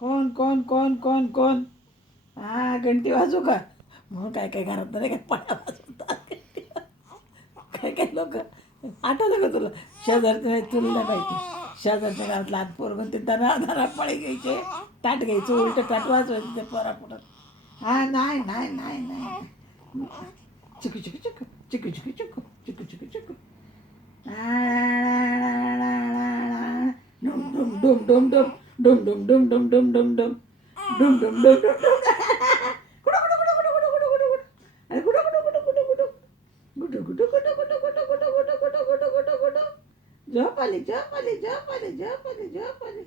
कोण कोण कोण कोण कोण हा घंटी वाजू का म्हणून काय काय घरात नाही काय पाया वाजवतात काय काय लोक आठवलं का तुला शेजारचं नाही तुला नाही माहिती शेजारच्या घरात लहान पोरगं ते दना पळे घ्यायचे ताट घ्यायचं उलटं ताट वाजवायचं ते पोरा पुढं हा नाही नाही नाही नाही चिकू चिकू चिकू चिकू चिकू चिकू चिकू चिकू चिकू डुम डुम डुम डुम डुम डुम डुम डुम डुम डुम डुम डुम डुम डुम डुम डुम अरे गुडू गुडू गुडू गुडू गुडू गुडू गुडू गुडू गुडू गुडू गुडू गुडू गुडू गुडू गुडू गुडू झोप आली झोप आली झोप आली झोप आली झोप आली